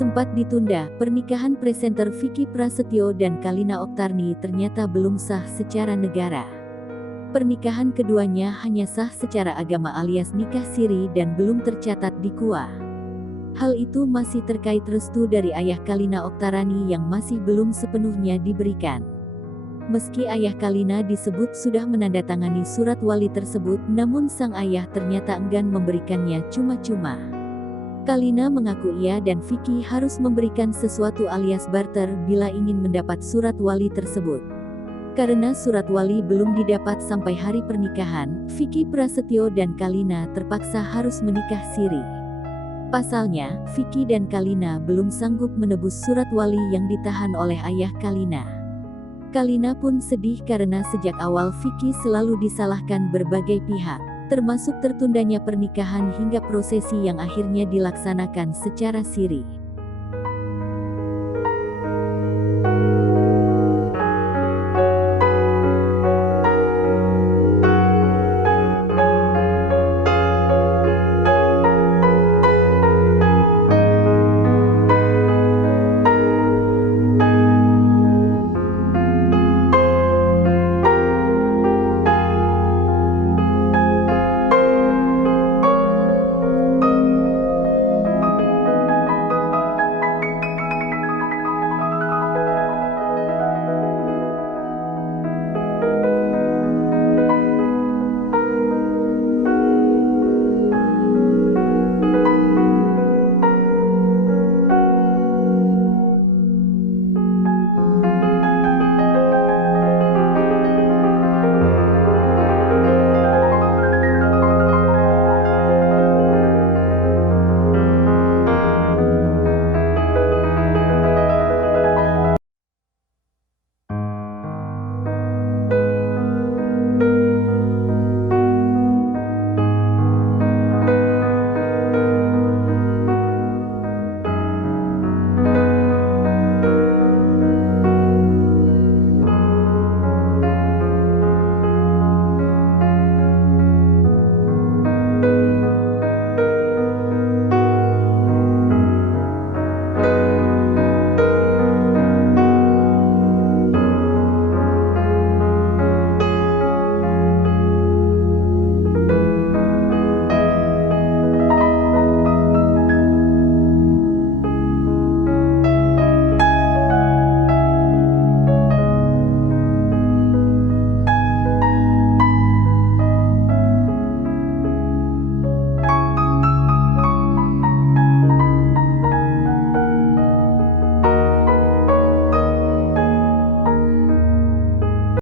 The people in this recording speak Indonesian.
Sempat ditunda, pernikahan presenter Vicky Prasetyo dan Kalina Oktarni ternyata belum sah secara negara. Pernikahan keduanya hanya sah secara agama alias nikah siri dan belum tercatat di KUA. Hal itu masih terkait restu dari ayah Kalina Oktarani yang masih belum sepenuhnya diberikan. Meski ayah Kalina disebut sudah menandatangani surat wali tersebut, namun sang ayah ternyata enggan memberikannya cuma-cuma. Kalina mengaku ia dan Vicky harus memberikan sesuatu alias barter bila ingin mendapat surat wali tersebut. Karena surat wali belum didapat sampai hari pernikahan, Vicky Prasetyo dan Kalina terpaksa harus menikah siri. Pasalnya, Vicky dan Kalina belum sanggup menebus surat wali yang ditahan oleh ayah Kalina. Kalina pun sedih karena sejak awal Vicky selalu disalahkan berbagai pihak, termasuk tertundanya pernikahan hingga prosesi yang akhirnya dilaksanakan secara siri.